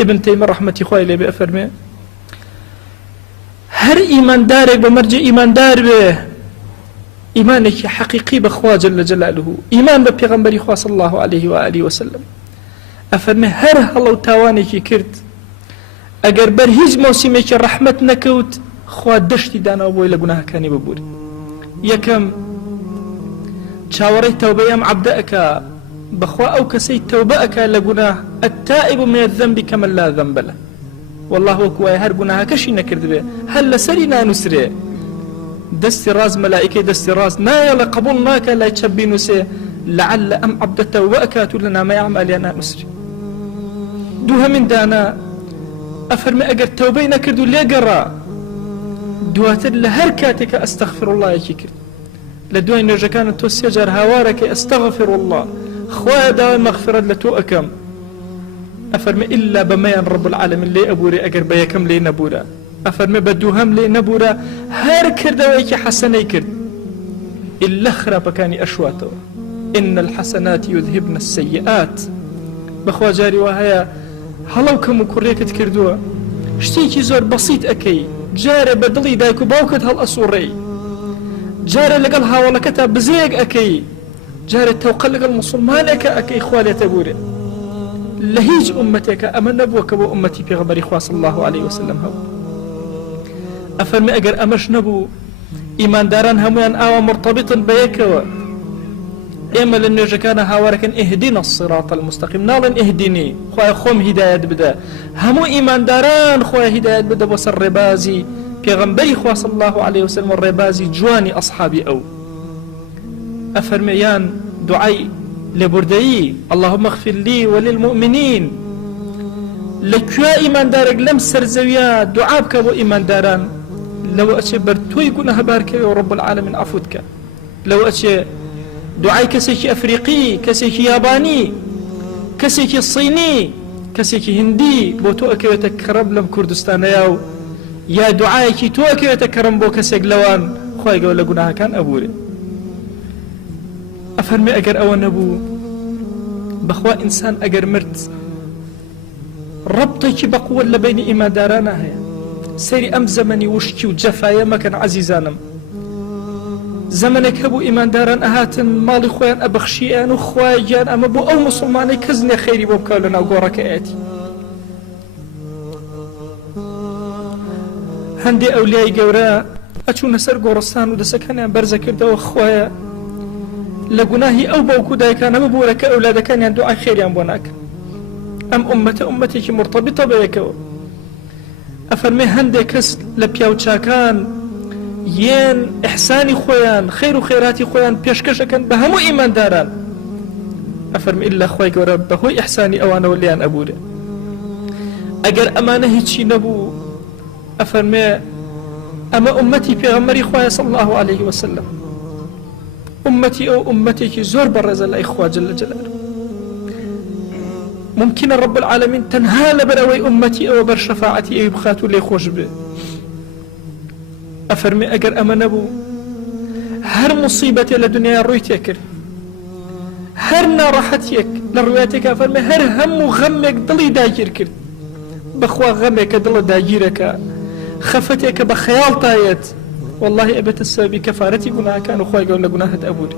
ابن تيمية رحمة خوای لێ بێ ئەفەرمێ هەر ئیماندارێک بە مەرجە ئیماندار بێ ئیمانێکی حەقیقی بەخوا جل جلاله ئیمان بە پێغەمبەری خوا صلی الله عليه وآله وسلم ئەفەرمێ هەر هەڵە و تاوانێکی کرد ئەگەر بەر هیچ مۆسیمێکی ڕەحمەت نەکەوت خوا دەشتی داناوە بۆی لە گوناهەکانی ببووری یەکەم چاوەڕێی تەوبەی ئەم عەبدە ئەکا بەخوا ئەو کەسەی تەوبە ئەکا لە گوناه التائب من الذنب كمن لا ذنب له والله وەک وایە هەر گوناهەکەشی نەکردبێ هەر لەسەری نانووسرێ دەستی ڕاست مەلائیکەی دەستی ڕاست نایەڵە قبوڵ ناکە لای چەپ بینووسێ لەعەل ئەم عەبدە تەوبە ئەکات و لە نامەی ئەعمالیان نانووسری دووهەمین دانا ئەفەرمێ ئەگەر تەوبەی نەکرد و لێگەڕا دواتر لە هەر کاتێکە ئەستەغفر اللهیەکی کرد لە دوای نوێژەکانت تۆ سێ جار هاوارەکەی ئەستەغفر الله خوایە داوای مەغفرەت لە تۆ ئەکەم ئەفەرمێ ئیلا بەمەیان ڕەب العالەمین لێ ئەبوورێ ئەگەر بە یەکەم لێ نەبوورە ئەفەرمێ بە دووهەم لێ نەبوورە هەر کردەوەیەکی حەسەنەی کرد ئیلا خراپەکانی ئەشواتەوە إن الحسنات يذهبن السيئات بەخوا جاری وا هەیە هەڵەو کەم و کوڕێکت کردووە شتێکی زۆر بەسیط ئەکەی جارە بە دڵی دایک و باوکت هەڵ ئەسوڕێی جارە لەگەڵ هاوڵەکەتا بزەیەک ئەکەی جارە تەوقە لەگەڵ موسڵمانێکە ئەکەی خوا لێتە بوورێ لە هیچ ئومەتێکە ئەمە نەبووە کە بۆ ئومەتی پێغەمبەری خوا صلی الله عليه وسلم هەبوو ئەفەرمێ ئەگەر ئەمەش نەبوو ئیمانداران هەمویان ئاوا مرتبطن بە یەکەوە ئێمە لە نوێژەکانە هاوارەکەن ئهدینا الصراط المستقیم ناڵێن ئهدینی خوای خۆم هیدایەت بدە هەموو ئیمانداران خوای هیدایەت بدە بۆ سەر ڕێبازی پێغەمبەری خوا صلی الله عليه وسلم و ڕێبازی جوانی ئەصحابی ئەو ئەفەرمێیان دوعای لێبوردەیی اللهم اغفر لي وللمؤمنين لەکوێ ئیماندارێک لەم سەرزەویە دوعا بکە بۆ ئیمانداران لەوە ئەچێ بەر تۆی گونەهەبارکەوێ و ڕەب العالەمین عەفوت کە لەوە ئەچێ دوعای کەسێکی ئەفریقی کەسێکی یابانی کەسێکی سینی کەسێکی هندی بۆ تۆ ئەکەوێتە کەڕەب لەم کوردستانەیە و یا دوعایەکی تۆ ئەکەوێتە کەڕەم بۆ کەسێک لەوان خوای گەورە لە گوناهەکان ئەبوورێ ئەفەرمێ ئەگەر ئەوە نەبوو بەخوا ئینسان ئەگەر مرد ڕەبتێکی بەقووەت لە بەینی ئیماندارانە هەیە سەیری ئەم زەمەنی وشکی و جەفایە مەکەن عەزیزانم زەمانێک هەبوو ئیمانداران ئەهاتن ماڵی خۆیان ئەبەخشییان و خوای گیان ئەمە بۆ ئەو موسڵمانەی کەس نێ خەیری بۆ بکەو لە ناو گۆڕەکەیەتی هەندێ ئەولیای گەورە ئەچوونە سەر گۆڕستان و دەسەکانیان بەرزە کردەوە خوایە لە گوناهی ئەو باوکو دایکانە ببوورە کە ئەولادەکانیان دوعای خێریان بۆ ناکەن ئەم ئومەتە ئومەتێکی مرتبطە بە یەکەوە ئەفەرمێ هەندێک کەس لە پیاوچاکان یەن ئیحسانی خۆیان خەیر و خێراتی خۆیان پێشکەشەکەن بە هەموو ئیمانداران ئەفەرمێ ئیلا خوای گەورە بەهۆی ئیحسانی ئەوانەوە لیان ئەبوورێ ئەگەر ئەمانە هیچی نەبوو ئەفەرمێ ئەمە ئومەتی پێغەمبەری خوایە صلی الله عليه وسلم ئومەتی ئەو ئومەتێکی زۆر بەڕێزە لای خوا جل جلاله ممکنە ڕەب العالەمین تەنها لەبەر ئەوەی ئومەتی ئەوە بەر شەفاعەتی ئەوی بخات و لێ خۆش بێ ئەفەرمێ ئەگەر ئەمە نەبوو هەر موسیبەتێ لە دنیا ڕووی تێکرد هەر ناڕەحەتێک لە ڕواتێک ئەفەرمێ هەر هەموو غەمێک دڵی داگیر کرد بەخوا غەمێکە دڵە داگیرەکە خەفەتێکە بە خەیاڵ تایەت والله ئەبێتە سەبەبی کەفارەتی گوناهەکان و خوای گەورە لە گوناهت ئەبووری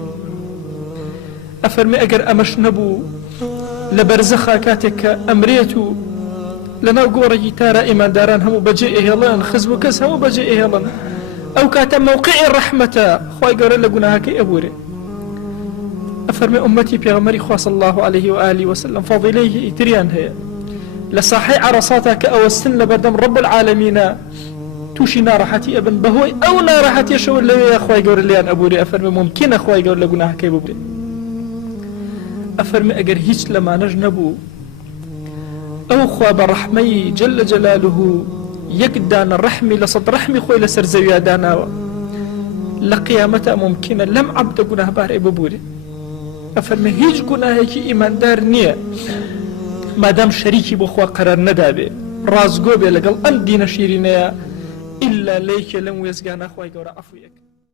ئەفەرمێ ئەگەر ئەمەش نەبوو لە بەرزەخا کاتێک کە ئەمرێت و لەناو گۆڕێکی تارە ئیمانداران هەموو بەجێ ئێهێڵن خزم و کەس هەموو بەجێ ئێهێڵن ئەو کاتە مەوقعی ڕەحمەتە خوای گەورە لە گوناهەکەی ئەبوورێ ئەفەرمێ ئومەتی پێغەمبەری خوا صلی الله عليه وآله وسلم فەضیلەی تریان هەیە لە ساحەی عەرەساتە کە ئەوەستن لە بەردەم ڕەب العالەمینە تووشی ناڕەحەتی ئەبن بەهۆی ئەو ناڕەحەتیەشەوە لەوەیە خوای گەورە لیان ئەبوورێ ئەفەرمێ ممکنە خوای گەورە لە گوناهەکەی ببرێ ئەفەرمێ ئەگەر هیچ لەمانەش نەبوو ئەو خوا بە ڕەحمەی جل جلاله یەک دانە ڕەحمی لە سەد ڕەحمی خۆی لەسەر زەویە داناوە لە قیامەتە ممکنە لەم عەبدە گوناهبارەی ببوورێ ئەفەرمێ هیچ گوناهێکی ئیماندار نییە مادام شەریکی بۆ خوا قەرار نەدابێ ڕازگۆ بێ لەگەڵ ئەم دینە شیرینەیە إلا ليك لم يزقانا خوي قورا عفويك